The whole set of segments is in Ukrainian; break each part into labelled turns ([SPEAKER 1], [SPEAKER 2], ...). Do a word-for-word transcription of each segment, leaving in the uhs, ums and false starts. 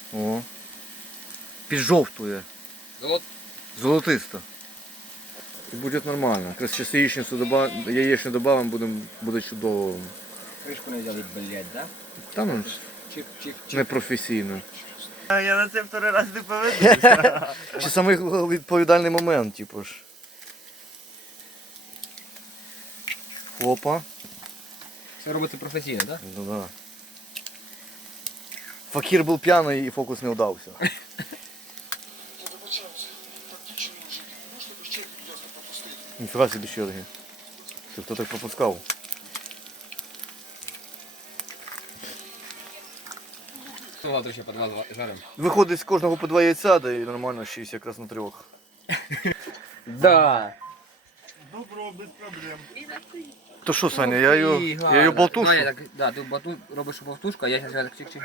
[SPEAKER 1] О. Піджовтує.
[SPEAKER 2] Золот.
[SPEAKER 1] Золотисто. І буде нормально. Якраз зараз яєчницю доба... яєчню додамо, буде, буде чудово.
[SPEAKER 2] Кришку не взяли, блядь, да?
[SPEAKER 1] Там ну,
[SPEAKER 2] Чик-чик-чик.
[SPEAKER 1] непрофесійно.
[SPEAKER 3] Я на це второй раз не поведуся.
[SPEAKER 1] Чи самий відповідальний момент, типу ж. Опа.
[SPEAKER 2] Все робиться професійно, да?
[SPEAKER 1] Ну да. Факір був п'яний і фокус не вдався. Ніфіга собі черги. Ти хто так пропускав?
[SPEAKER 2] Завтра ще по два жарим.
[SPEAKER 1] Виходить з кожного по два яйця, да і нормально шість якраз на трьох.
[SPEAKER 2] Да.
[SPEAKER 3] Добро, без проблем.
[SPEAKER 1] То що, Саня, я її, я її болтушу?
[SPEAKER 2] Да, я так, да, ти болту, робиш болтушку, а я зараз так чик-чик.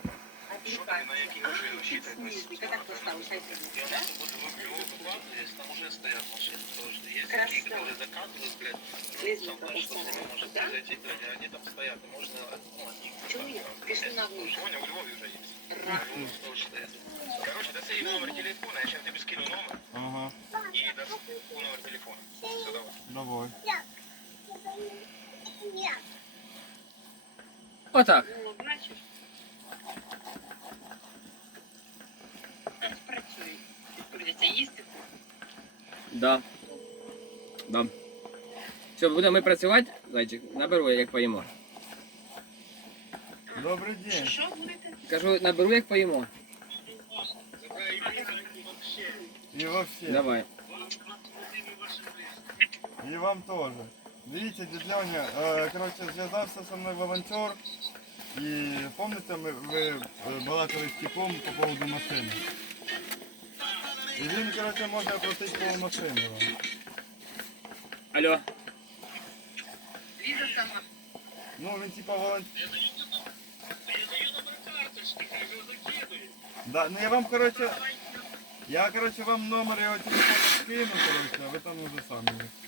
[SPEAKER 4] Короче, да сейв номер телефона, я сейчас тебе скину номер
[SPEAKER 3] Ага,
[SPEAKER 4] и даст номер телефона. Все, давай.
[SPEAKER 3] давай.
[SPEAKER 2] Отак.
[SPEAKER 5] Ну, бачиш? Працює. Придеться їсти.
[SPEAKER 2] Да. Да. Все, будемо ми працювати, зайчик, наберу, як поїмо.
[SPEAKER 3] Добрий день.
[SPEAKER 5] Що будете?
[SPEAKER 2] Кажу, наберу, як поїмо.
[SPEAKER 3] І вообще.
[SPEAKER 2] Давай.
[SPEAKER 3] І вам теж. Дивіться, дядя Льоня, е, коротше, зв'язався зі мною волонтер. І пам'ятаєте, ми, ви е, балакали з типом по поводу машини. І він, коротше, може оплатити пол машини вам.
[SPEAKER 2] Алло.
[SPEAKER 5] Ліза сама.
[SPEAKER 3] Ну, він типа волонтер. Да, ну я вам, коротше, я, коротше, вам номер його телефона скину, коротше, а ви там уже самі.